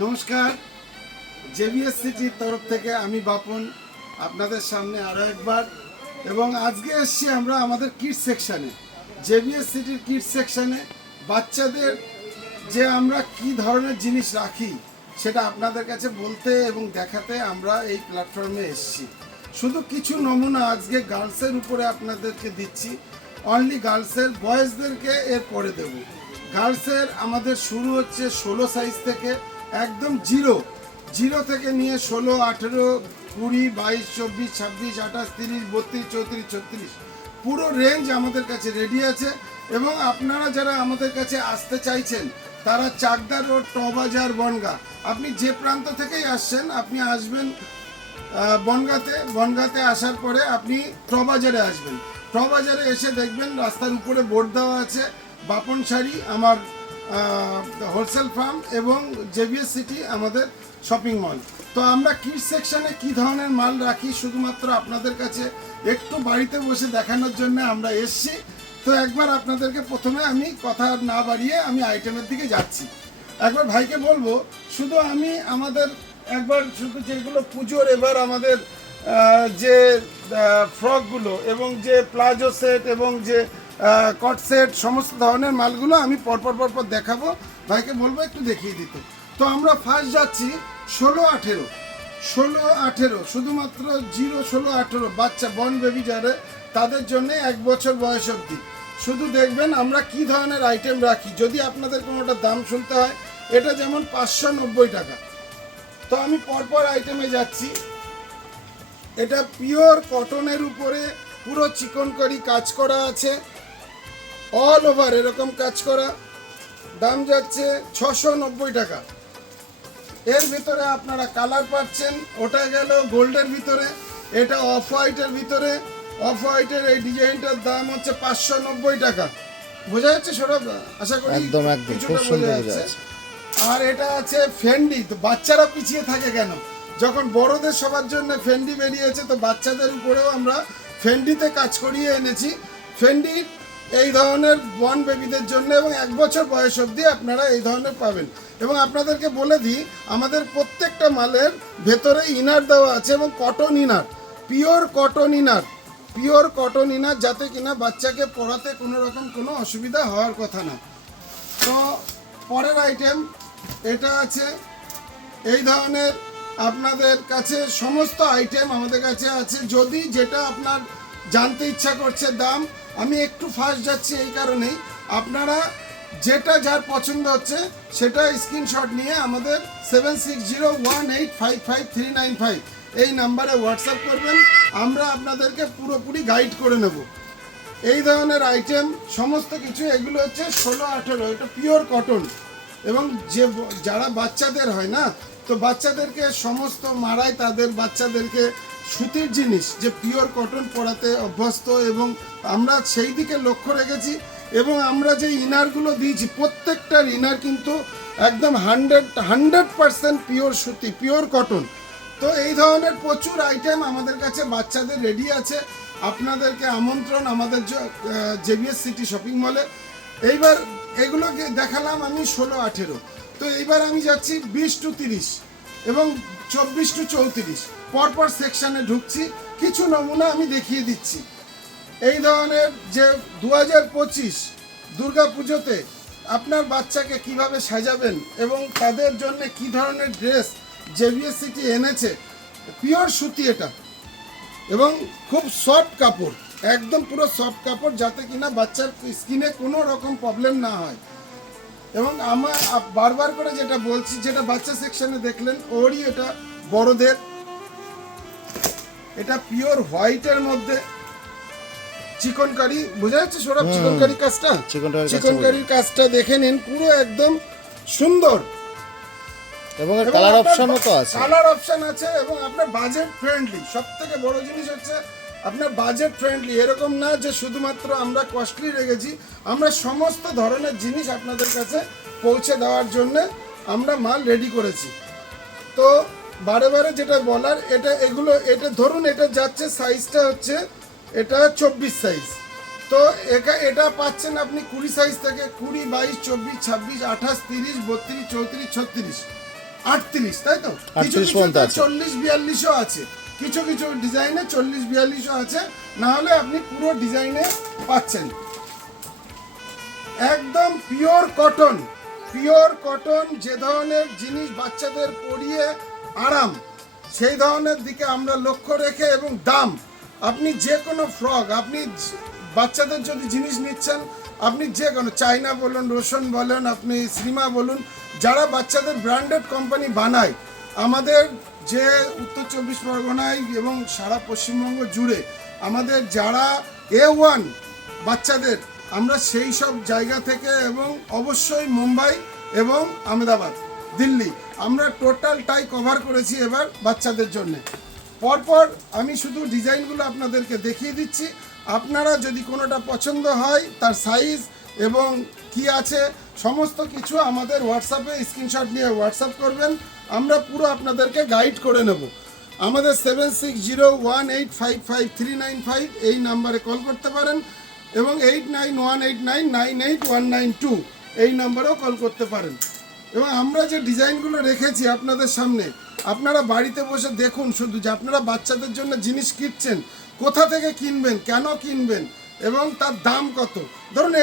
নমস্কার, জেবিএস সিটির তরফ থেকে আমি বাপন আপনাদের সামনে আরও একবার। এবং আজকে এসছি আমরা আমাদের কিডস সেকশানে, জেবিএস সিটির কিডস সেকশানে বাচ্চাদের যে আমরা কি ধরনের জিনিস রাখি সেটা আপনাদের কাছে বলতে এবং দেখাতে আমরা এই প্ল্যাটফর্মে এসছি। শুধু কিছু নমুনা আজকে গার্লসের উপরে আপনাদেরকে দিচ্ছি, অনলি গার্লসের, বয়েজদেরকে এর পরে দেব। গার্লসের আমাদের শুরু হচ্ছে 16 সাইজ থেকে, একদম জিরো থেকে নিয়ে 16, 18, 20, 22, 24, 26, 28, 30, 32, 34, 36 পুরো রেঞ্জ আমাদের কাছে রেডি আছে। এবং আপনারা যারা আমাদের কাছে আসতে চাইছেন তারা চাকদা রোড, টবাজার, বনগাঁ, আপনি যে প্রান্ত থেকেই আসছেন আপনি আসবেন বনগাঁতে আসার পরে আপনি টবাজারে আসবেন। টবাজারে এসে দেখবেন রাস্তার উপরে বোর্ড দেওয়া আছে বাপন শাড়ি আমার হোলসেল ফার্ম এবং জেবিএস সিটি আমাদের শপিং মল। তো আমরা কিডস সেকশানে কী ধরনের মাল রাখি শুধুমাত্র আপনাদের কাছে একটু বাড়িতে বসে দেখানোর জন্য আমরা এসছি। তো একবার আপনাদেরকে প্রথমে আমি কথা না বাড়িয়ে আমি আইটেমের দিকে যাচ্ছি। একবার ভাইকে বলবো শুধু আমি আমাদের একবার শুধু যেগুলো পুজোর এবার আমাদের যে ফ্রকগুলো এবং যে প্লাজো সেট এবং যে কট সেট সমস্ত ধরনের মালগুলো আমি পরপর দেখাবো, ভাইকে বলবো একটু দেখিয়ে দিতে। তো আমরা ফার্স্ট যাচ্ছি 16-18 শুধুমাত্র 16-18 বাচ্চা বর্ন বেবি যারা তাদের জন্য 1 বছর বয়স অবধি। শুধু দেখবেন আমরা কি ধরনের আইটেম রাখি। যদি আপনাদের কোনোটা দাম শুনতে হয়, এটা যেমন 590 টাকা। তো আমি পরপর আইটেমে যাচ্ছি। এটা পিওর কটনের উপরে পুরো চিকনকারি কাজ করা আছে, অল ওভার এরকম কাজ করা, দাম যাচ্ছে 690 টাকা। এর ভিতরে আপনারা কালার পাচ্ছেন, ওটা গেল গোল্ডের ভিতরে, এটা অফ হোয়াইটের ভিতরে। অফ হোয়াইটের এই ডিজাইনটার দাম হচ্ছে 590 টাকা। বোঝা যাচ্ছে সৌরভ? আশা করি একদম খুব সুন্দর বোঝা যাচ্ছে। আর এটা আছে ফেন্ডি। তো বাচ্চারা পিছিয়ে থাকে কেন? যখন বড়দের সবার জন্য ফেন্ডি বেরিয়েছে, তো বাচ্চাদের উপরেও আমরা ফেন্ডিতে কাজ করিয়ে এনেছি। ফেন্ডি এই ধরনের বর্ন বেবিদের জন্য এবং 1 বছর বয়স অবধি আপনারা এই ধরনের পাবেন। এবং আপনাদেরকে বলে দিই, আমাদের প্রত্যেকটা মালের ভেতরে ইনার দেওয়া আছে এবং cotton inner, pure cotton inner, যাতে কিনা বাচ্চাকে পড়াতে কোনো রকম কোনো অসুবিধা হওয়ার কথা না। তো পরের আইটেম এটা আছে। এই ধরনের আপনাদের কাছে সমস্ত আইটেম আমাদের কাছে আছে। যদি যেটা আপনার জানতে ইচ্ছা করছে দাম, আমি একটু ফাস্ট যাচ্ছি এই কারণেই, আপনারা যেটা যার পছন্দ হচ্ছে সেটা স্ক্রিনশট নিয়ে আমাদের 7601855395 এই নাম্বারে হোয়াটসঅ্যাপ করবেন। আমরা আপনাদেরকে পুরোপুরি গাইড করে নেব। এই ধরনের আইটেম সমস্ত কিছু, এগুলো হচ্ছে 16-18, এটা পিওর কটন। এবং যারা বাচ্চাদের হয় না, তো বাচ্চাদেরকে সমস্ত মারায় তাদের বাচ্চাদেরকে সুতির জিনিস যে পিওর কটন পরাতে অভ্যস্ত, এবং আমরা সেই দিকে লক্ষ্য রেখেছি। এবং আমরা যে ইনারগুলো দিয়েছি প্রত্যেকটার ইনার কিন্তু একদম 100% পিওর সুতি, পিওর কটন। তো এই ধরনের প্রচুর আইটেম আমাদের কাছে বাচ্চাদের রেডি আছে। আপনাদেরকে আমন্ত্রণ আমাদের জেবিএস সিটি শপিং মলে। এইবার এগুলোকে দেখালাম আমি 16-18। তো এইবার আমি যাচ্ছি 20-30 এবং 24-34 পরপর সেকশানে ঢুকছি। কিছু নমুনা আমি দেখিয়ে দিচ্ছি। এই ধরনের যে 2025 দুর্গা পুজোতে আপনার বাচ্চাকে কিভাবে সাজাবেন এবং তাদের জন্য কি ধরনের ড্রেস জেবিএস সিটি এনেছে, পিওর সুতি এটা, এবং খুব সফট কাপড়, একদম পুরো সফট কাপড়, যাতে কিনা বাচ্চার স্কিনে কোনো রকম প্রবলেম না হয়। এবং আমার বারবার করে যেটা বলছি, যেটা বাচ্চা সেকশনে দেখলেন ওরই এটা বড়দের। এটা পিওর হোয়াইটের মধ্যে চিকনকারি, বোঝা যাচ্ছে সৌরভ? চিকনকারি কাজটা, চিকনকারির কাজটা দেখে নিন, পুরো একদম সুন্দর। এবং কালার অপশনও তো আছে, কালার অপশন আছে এবং আপনার বাজেট ফ্রেন্ডলি। সবথেকে বড় জিনিস হচ্ছে আপনার বাজেট ফ্রেন্ডলি। এরকম না যে শুধুমাত্র আমরা কস্টলি রেখেছি, আমরা সমস্ত ধরনের জিনিস আপনাদের কাছে পৌঁছে দেওয়ার জন্য আমরা মাল রেডি করেছি। তো বারে যেটা বলার, এটা ধরুন এটা যাচ্ছে, সাইজটা হচ্ছে এটা 24 সাইজ। তো এটা পাচ্ছেন আপনি 20 সাইজ থেকে, 20, 22, 24, 26, 28, 30, 32, 34, 36 38, তাই তো? 38 পর্যন্ত আছে। 40-42ও আছে, কিছু কিছু ডিজাইনে 40-42ও আছে, না হলে আপনি পুরো ডিজাইনে পাচ্ছেন। একদম পিওর কটন, পিওর কটন। যে ধরনের জিনিস বাচ্চাদের পরিয়ে আরাম, সেই ধরনের দিকে আমরা লক্ষ্য রেখে, এবং দাম, আপনি যে কোনো ফ্রক, আপনি বাচ্চাদের যদি জিনিস নিচ্ছেন, আপনি যে কোনো চায়না বলুন, রোশন বলুন, আপনি শ্রীমা বলুন, যারা বাচ্চাদের ব্র্যান্ডেড কোম্পানি বানায়, আমাদের যে উত্তর 24 পরগনায় এবং সারা পশ্চিমবঙ্গ জুড়ে আমাদের যারা A1 বাচ্চাদের, আমরা সেই সব জায়গা থেকে, এবং অবশ্যই মুম্বাই এবং আহমেদাবাদ, দিল্লি, আমরা টোটালটাই কভার করেছি এবার বাচ্চাদের জন্য। পরপর আমি শুধু ডিজাইনগুলো আপনাদেরকে দেখিয়ে দিচ্ছি, আপনারা যদি কোনোটা পছন্দ হয়, তার সাইজ এবং কি আছে সমস্ত কিছু আমাদের হোয়াটসঅ্যাপে স্ক্রিনশট নিয়ে হোয়াটসঅ্যাপ করবেন, আমরা পুরো আপনাদেরকে গাইড করে নেব। আমাদের 7601855395 এই নাম্বারে কল করতে পারেন, এবং 8918998192 এই নাম্বারেও কল করতে পারেন। এবং আমরা যে ডিজাইনগুলো রেখেছি আপনাদের সামনে, আপনারা বাড়িতে বসে দেখুন শুধু, যে আপনারা বাচ্চাদের জন্য জিনিস কিনছেন, কোথা থেকে কিনবেন, কেন কিনবেন, এবং তার দাম কত। ধরুন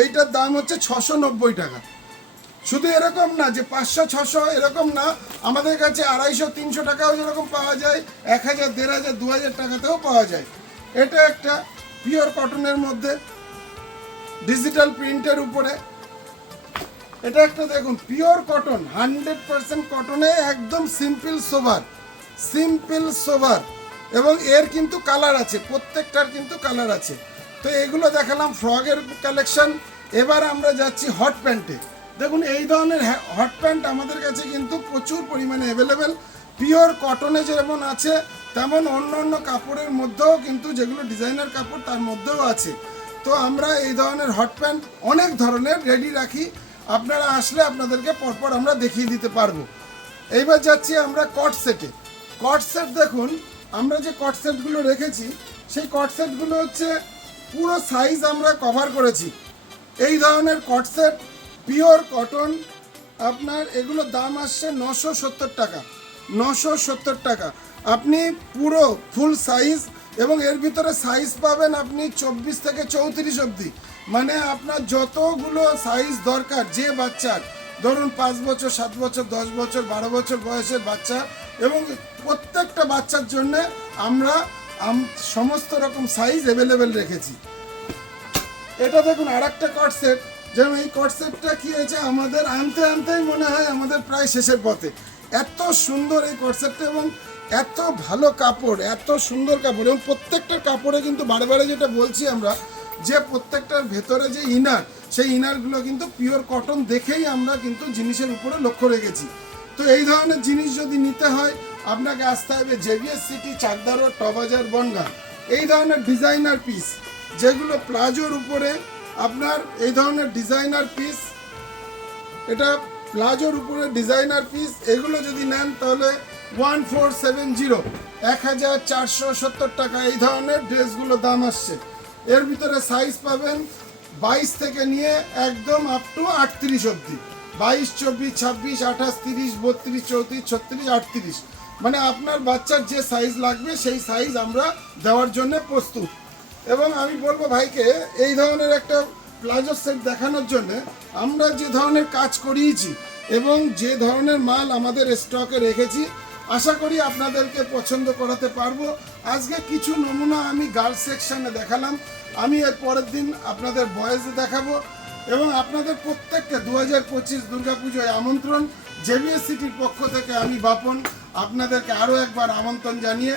এইটার দাম হচ্ছে 690 টাকা। শুধু এরকম না যে 500-600 এরকম না, আমাদের কাছে 250-300 টাকাও যেরকম পাওয়া যায়, 1000, 1500, 2000 টাকাতেও পাওয়া যায়। এটা একটা পিওর কটনের মধ্যে ডিজিটাল প্রিন্টের উপরে, এটা একটা দেখুন পিওর কটন, 100% কটনে, একদম সিম্পল সোবার, এবং এর কিন্তু কালার আছে, প্রত্যেকটার কিন্তু কালার আছে। তো এগুলো দেখালাম ফ্রকের কালেকশন। এবার আমরা যাচ্ছি হট প্যান্টে। দেখুন এই ধরনের হট প্যান্ট আমাদের কাছে কিন্তু প্রচুর পরিমাণে অ্যাভেলেবেল। পিওর কটনে যেমন আছে, তেমন অন্য অন্য কাপড়ের মধ্যেও কিন্তু, যেগুলো ডিজাইনার কাপড় তার মধ্যেও আছে। তো আমরা এই ধরনের হট প্যান্ট অনেক ধরনের রেডি রাখি, আপনারা আসলে আপনাদেরকে পরপর আমরা দেখিয়ে দিতে পারবো। এইবার যাচ্ছি আমরা কট সেটে। কট সেট দেখুন, আমরা যে কট সেটগুলো রেখেছি, সেই কট সেটগুলো হচ্ছে পুরো সাইজ আমরা কভার করেছি। এই ধরনের কট সেট পিওর কটন, আপনার এগুলোর দাম আসছে 970 টাকা। 970 টাকা আপনি পুরো ফুল সাইজ, এবং এর ভিতরে সাইজ পাবেন আপনি 24 থেকে 34 অবধি। মানে আপনার যতগুলো সাইজ দরকার, যে বাচ্চার ধরুন 5 বছর, 7 বছর, 10 বছর, 12 বছর বয়সের বাচ্চা, এবং প্রত্যেকটা বাচ্চার জন্য আমরা সমস্ত রকম সাইজ অ্যাভেলেবেল রেখেছি। এটা দেখুন আরেকটা কট সেট। যেমন এই কট সেটটা কী হয়েছে, আমাদের আনতেই মনে হয় আমাদের প্রায় শেষের পথে। এত সুন্দর এই কট সেটটা, এবং এত ভালো কাপড়, এত সুন্দর কাপড়, এবং প্রত্যেকটা কাপড়ে কিন্তু বারে বারে যেটা বলছি আমরা, যে প্রত্যেকটার ভেতরে যে ইনার, সেই ইনারগুলো কিন্তু পিওর কটন দেখেই আমরা কিন্তু জিনিসের উপরে লক্ষ্য রেখেছি। তো এই ধরনের জিনিস যদি নিতে হয়, আপনাকে আসতে হবে জেভিএস সিটি, চাকদা রোড, টবাজার, বনগাঁ। এই ধরনের ডিজাইনার পিস, যেগুলো প্লাজোর উপরে আপনার এই ধরনের ডিজাইনার পিস, এটা প্লাজোর উপরে ডিজাইনার পিস, এগুলো যদি নেন তাহলে 1470, 1470 টাকা এই ধরনের ড্রেসগুলো দাম আসছে। এর ভিতরে সাইজ পাবেন 22 থেকে নিয়ে একদম আপ টু 38 অবধি। 22, 24, 26, 28, 30, 32, 34, 36, 38, মানে আপনার বাচ্চার যে সাইজ লাগবে সেই সাইজ আমরা দেওয়ার জন্য প্রস্তুত। এবং আমি বলবো ভাইকে, এই ধরনের একটা প্লাজো সেট দেখানোর জন্য আমরা যে ধরনের কাজ করিয়েছি, এবং যে ধরনের মাল আমাদের স্টকে রেখেছি, আশা করি আপনাদেরকে পছন্দ করাতে পারবো। আজকে কিছু নমুনা আমি গার্লস সেকশনে দেখালাম, আমি এর পরের দিন আপনাদের বয়েজে দেখাবো। এবং আপনাদের প্রত্যেককে 2025 দুর্গাপুজোয় আমন্ত্রণ। জেভিএস সিটির পক্ষ থেকে আমি বাপন আপনাদেরকে আরও একবার আমন্ত্রণ জানিয়ে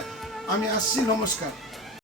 আমি আসছি। নমস্কার।